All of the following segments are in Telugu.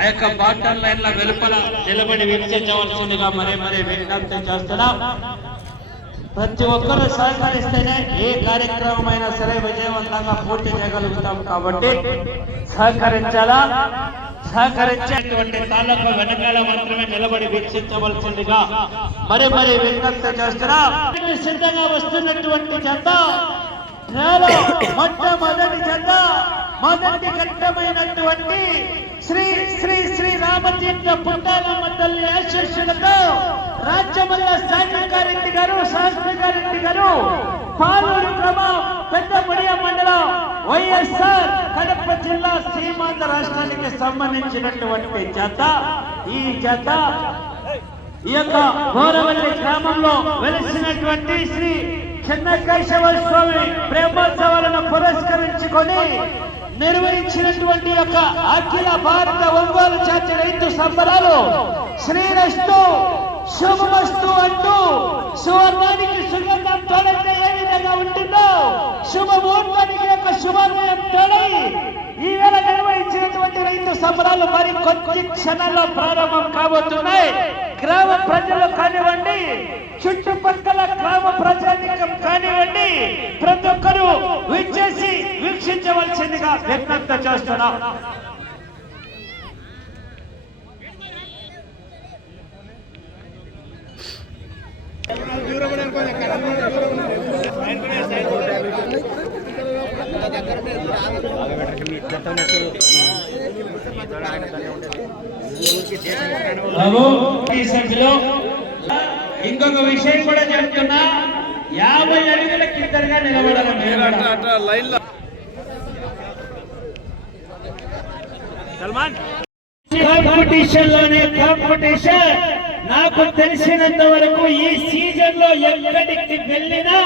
ఆ యొక్క బాటల్ లైన్ల వెలుపల నిలబడి వీక్షించవలసిందిగా మరీ మరీ విజ్ఞప్తి చేస్తున్నాం. ప్రతి ఒక్కరూ సహకరిస్తేనే ఏ కార్యక్రమం అయినా సరే విజయవంతంగా పూర్తి చేయగలుగుతాం కాబట్టి సహకరించాలా? సహకరించేటువంటి తాలూకు వెనకాల మాత్రమే నిలబడి వీక్షించవలసిందిగా మరి మరి విజ్ఞప్తి చేస్తున్నా. సిద్ధంగా వస్తున్నటువంటి చెత్త మొట్టమొదటి చెత్త మొదటి ఘట్టమైనటువంటి శ్రీ శ్రీ శ్రీ రామచంద్ర పుట్టాలమ్మ తల్లి ఆశీస్సులతో రాజ్యమల్ల సాగంగారెడ్డి గారు శాస్త్రికారెడ్డి గారు పాలూరు గ్రామం పెద్ద మండలం వైఎస్ఆర్ కడప జిల్లా సీమాంధ్ర రాష్ట్రానికి సంబంధించినటువంటి జత. ఈ జత ఈ యొక్క గోరవల్లి గ్రామంలో వెలిసినటువంటి శ్రీ చెన్నకేశవ స్వామి ప్రేమోత్సవాలను పురస్కరించుకొని నిర్వహించినటువంటి యొక్క అఖిల భారత ఒంగోలు జాతి రైతు సంబరాలు శ్రీరస్తు శుభమస్తు అంటూ సువర్ణానికి సుగంధం తోడైతే ఏ విధంగా ఉంటుందో శుభముహూర్తానికి యొక్క శుభోదయం తోడై ఈవేళ నిర్వహించినటువంటి రైతు సంబరాలు మరి కొద్ది క్షణాల్లో ప్రారంభం కాబోతున్నాయి. గ్రామ ప్రజలు కానివ్వండి చుట్టుపక్కల గ్రామ ప్రజానికం కానివ్వండి ప్రతి ఒక్కరూ విచ్చేసి వీక్షించవలసిందిగా విజ్ఞప్తి చేస్తున్నాం. బాబు ఈ సభ్యులు ఇంకొక విషయం కూడా చెప్తున్నా. యాభై అడుగుల కిందగా నిలబడాలి. సల్మాన్. కాంపిటీషన్లోనే కాంపిటీషన్. నాకు తెలిసినంత వరకు ఈ సీజన్లో ఎక్కడికి వెళ్ళినా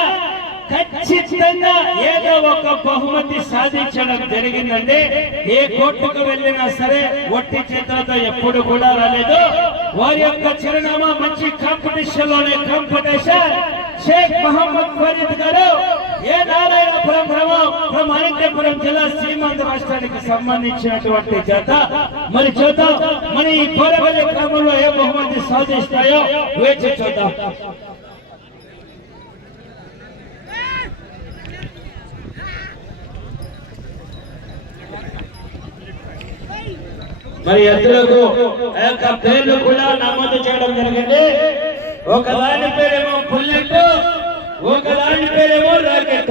ఖచ్చితంగా ఏదో ఒక బహుమతి సాధించడం జరిగిందండి. ఏ కోర్టుకు వెళ్ళినా సరే ఒట్టి చేతులతో ఎప్పుడు కూడా రాలేదు. వారి యొక్క చిరునామా మంచి కాంపిటీషన్లోనే కాంపిటీషన్. షేక్ మహమ్మద్ ఫరీద్ గారు ఏ నారాయణపురం గ్రామం ఫ్రమ్ అనంతపురం జిల్లా సీమాంధ్ర రాష్ట్రానికి సంబంధించినటువంటి జత. మరి చూద్దాం మరి ఈ కోరవల్లి గ్రామంలో ఏ బహుమతి సాధిస్తాయో వేచి చూద్దాం. మరి ఎద్దులకు ఆ యొక్క పేర్లు కూడా నమోదు చేయడం జరిగింది. ఒక దాని పేరేమో బుల్లెట్ ఒక దాని పేరేమో రాకెట్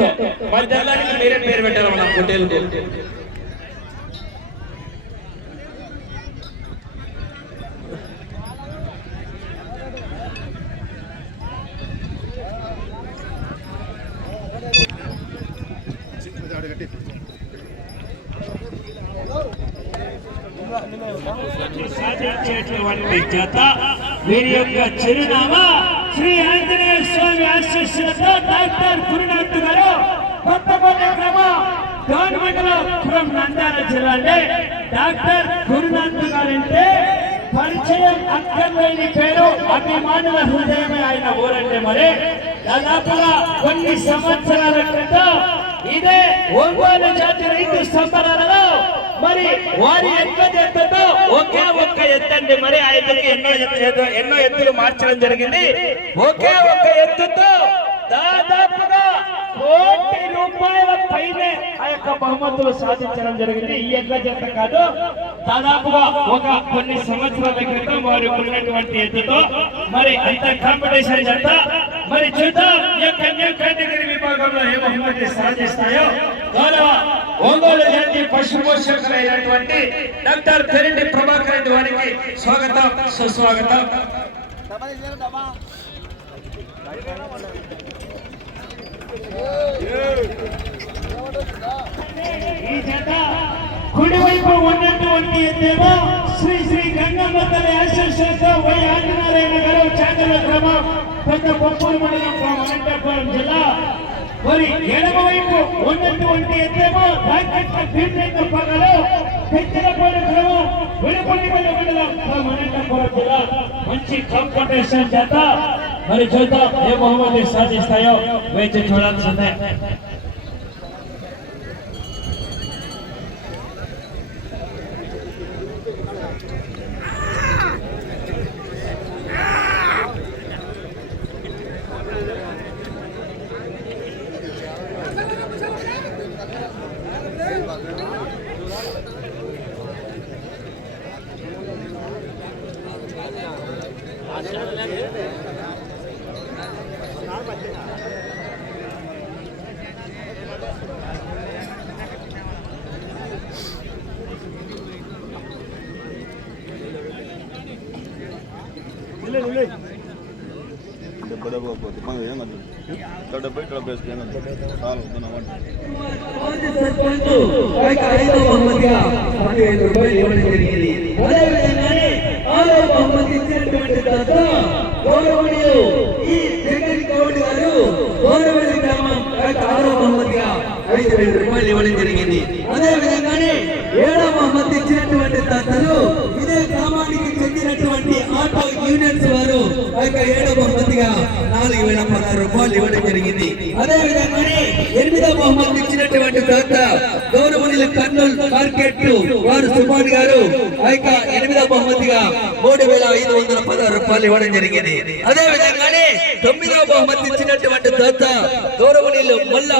మధ్యలానికి మీరే పేరు పెట్టారు మన హోటల్ సాధించేటువంటి జత వీరి యొక్క చిరునామా శ్రీ ఆంజనేయ స్వామి ఆశీస్సులతో డాక్టర్ గురునాథ్ గారు. కొత్తపల్లి గ్రామం గవర్నమెంట్ నంద్యాల జిల్లా అంటే డాక్టర్ గురునాథ్ గారంటే పరిచయం అక్కర్లేని పేరు అభిమానుల హృదయమే ఆయన ఊరంటే మరి. దాదాపుగా కొన్ని సంవత్సరాల క్రితం ఇదే ఒంగోలు జాతి రైతు సంబరాలలో మరి వారి ఎత్త ఎత్తుతో ఒకే ఒక్క ఎత్తండి మరి. ఆయనకి ఎన్నో ఎత్తు ఎన్నో ఎత్తులు మార్చడం జరిగింది. ఒకే ఒక్క ఎత్తుతో దాదాపుగా కోటి రూపాయల పైనే ఆ యొక్క బహుమతులు సాధించడం జరిగింది. ఈ ఎడ్ల జత కాదు దాదాపుగా ఒక కొన్ని సంవత్సరాల క్రితం వారు ఉన్నటువంటి ఎత్తుతో మరి అంత కాంపిటీషన్ జత మరి చూద్దాం కేటగిరీ విభాగంలో ఏ బహుమతి సాధిస్తాయో గౌరవ ఒంగోలు జాతి పశు పోషకులైనటువంటి డాక్టర్ పెరిండి ప్రభాకర్ రెడ్డి వారికి స్వాగతం సుస్వాగతం. ఈ జత కుడివైపు ఉన్నటువంటి ఎద్దేమో శ్రీ శ్రీ గంగమ్మ తల్లి ఆశీస్సులతో వై ఆంజనారాయణ గారు చాందల గ్రామం పెద్ద కొప్పూరు మండలం అనంతపురం జిల్లా. మరి ఎడమవైపు ఉన్నటువంటి ఎత్తేమో రాకెట్ల భీమరెడ్డి పగలు పెద్దలపల్లి గ్రామం వెలుపల్లిపల్లి మండలం అనంతపురం జిల్లా. మంచి కాంపిటీషన్ చేత మరి చూద్దాం ఏ బహుమతి సాధిస్తాయో వేచి చూడాల్సిందే డెబ్బై డెబ్బై పోతే మనం ఏం కాదు ఇక్కడ డెబ్బై ఇక్కడ బేస్కి ఏం కాదు ఐదో బహుమతిగా రూపాయలు ఇవ్వడం జరిగింది ఆరో ఇచ్చినటువంటి ఈ ఆరో ఐదు వేల రూపాయలు ఇవ్వడం జరిగింది అదే విధంగానే ఏడవ మహమ్మద్ ఇచ్చినటువంటి తాతలు ఇదే గ్రామానికి చెందినటువంటి ఆటో యూనియన్స్ వారు పైకి ఏడో బహుమతిగా నాలుగు వేల పది రూపాయలు ఇవ్వడం జరిగింది. అదే విధంగానే ఎనిమిదో బహుమతి ఇచ్చినటువంటి తర్వాత గౌరవనీయుల కర్నూలు మార్కెట్ వారు సుమాన్ గారు ఆ యొక్క ఎనిమిదో బహుమతిగా మూడు వేల ఐదు వందల పదహారు రూపాయలు ఇవ్వడం జరిగింది. అదే విధంగానే తొమ్మిదో బహుమతి ఇచ్చినటువంటి తర్వాత గౌరవనీయులు మల్ల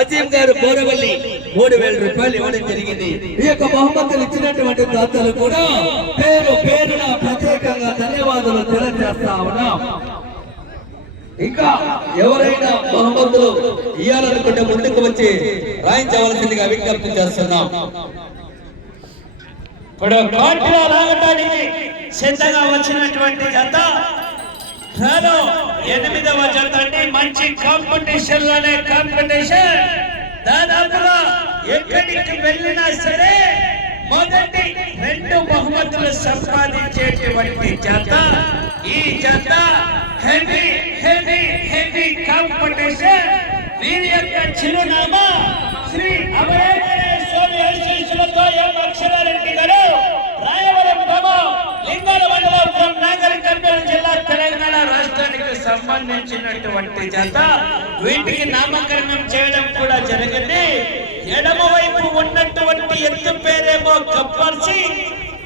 అజీం గారు గౌరవల్లి మూడు వేల రూపాయలు ఇవ్వడం జరిగింది. ఈ యొక్క బహుమతులు ఇచ్చినటువంటి తాతలు కూడా పేరు ఇంకా ఎవరైనా బహుమతులు ఇవ్వాలనుకుంటే ముందుకు వచ్చి రాయించవలసిందిగా విజ్ఞప్తి చేస్తున్నాం. ఇప్పుడు కోర్టులో లాగటానికి సిద్ధంగా వచ్చినటువంటి జత రాను ఎనిమిదవ జత అండి. మంచి కాంపిటీషన్లోనే కాంపిటీషన్ దాదాపుగా ఎక్కడికి వెళ్ళినా సరే మొదటి రెండు బహుమతులు సంపాదించేటువంటి జత. ఈ జత హెవీ హెవీ హెవీ కాంపిటీషన్. వీరి యొక్క చిరునామా శ్రీ అభయాంజనేయ స్వామి ఆశీస్సులతో ఎం అక్షరారెడ్డి గారు రాయవరం గ్రామం లింగాల మండలం ఫ్రమ్ నాగరి కర్నూలు జిల్లా తెలంగాణ రాష్ట్రానికి సంబంధించినటువంటి జత. వీటికి నామకరణం చేయడం కూడా జరిగింది. ఎడమ వైపు ఉన్నటువంటి ఎత్తు పేరేమో గబ్బర్సి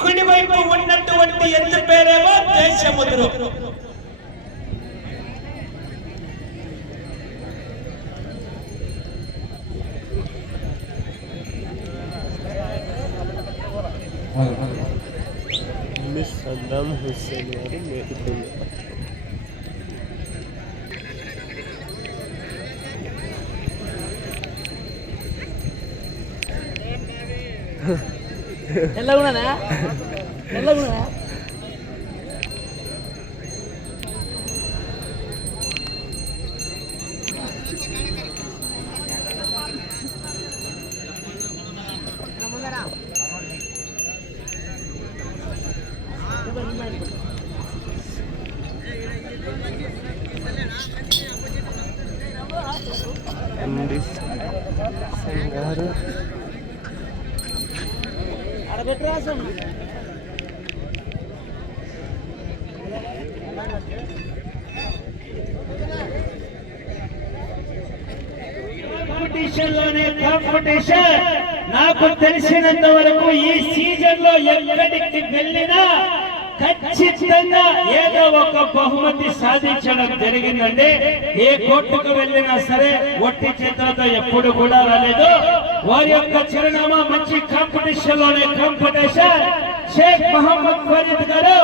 కుడి వైపు ఉన్నటువంటి ఎత్తు పేరేమో దేశముద్రు మిస్ సద్దాం హుస్సేన్ గారు మేలుకొండ తెల్లగుణనా తెల్లగుణనా అడబెట్టరా సొమ్ము కాంపిటీషన్ నాకు తెలిసినంత వరకు ఈ సీజన్లో ఎక్కడికి వెళ్ళినా ఖచ్చితంగా ఏదో ఒక బహుమతి సాధించడం జరిగిందండి. ఏ కోర్టుకు వెళ్ళినా సరే ఒట్టి చేతులతో ఎప్పుడు కూడా రాలేదు. వారి యొక్క చిరునామా మంచి కాంపిటీషన్లోనే కాంపిటీషన్ షేక్ మహమ్మద్ ఫరీద్ గారు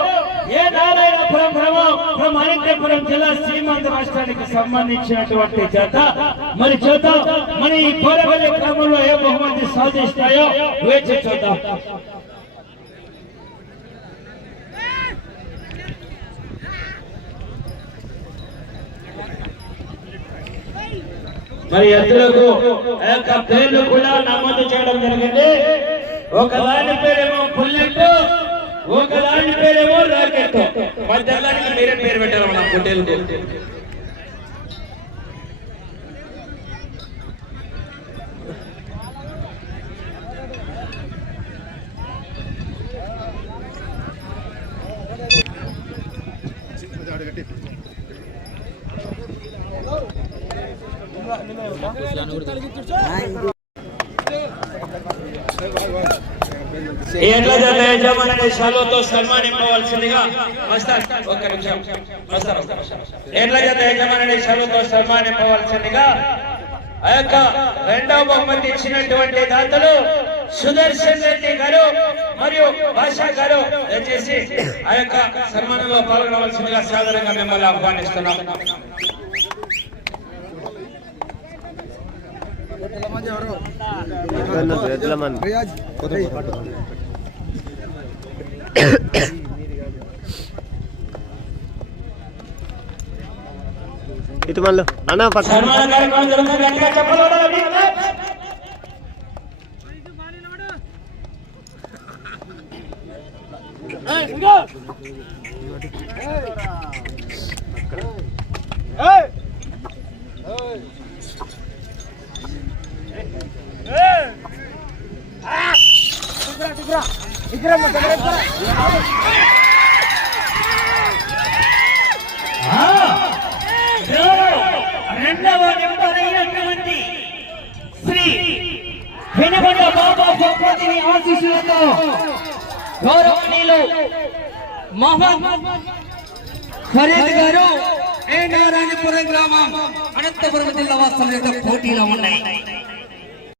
ఏ నారాయణపురం గ్రామం అనంతపురం జిల్లా సీమాంధ్ర రాష్ట్రానికి సంబంధించినటువంటి జత. మరి చూద్దాం మన ఈ కోరవల్లి గ్రామంలో ఏ బహుమతి సాధిస్తాయో వేచి చూద్దాం. మరి ఎద్దులకు యొక్క పేర్లు కూడా నమోదు చేయడం జరిగింది. ఒక దాని పేరేమో బుల్లెట్ ఒక దాని పేరేమో రాకెట్. మధ్యలానికి మీరే పేరు పెట్టారు మన పుట్టేలకు ఎడ్ల జత యజమాని శాలువతో సన్మానింపవలసిందిగా మస్తార్ ఒక్క నిమిషం. మస్తార్ ఒక్క జత యజమాని శాలువతో సన్మానింపవలసిందిగా ఆ యొక్క రెండవ బహుమతి ఇచ్చినటువంటి దాతలు సుదర్శన్ రెడ్డి గారు మరియు భాషా గారు. దయచేసి ఆ యొక్క సన్మానంలో పాల్గొనవలసిందిగా సాధారణంగా మిమ్మల్ని ఆహ్వానిస్తున్నాం. ఇటు మళ్ళీ. అన్న పక్క సన్మాన కార్యక్రమం రెండవ శ్రీ వెనుకొండ బాబా భగవతిని ఆశీస్సులతో గౌరవనీయులు మహమ్మద్ ఫరీద్ గారు ఏ నారాయణపురం గ్రామం అనంతపురం జిల్లా వాస్తవం పోటీలో ఉన్నాయి.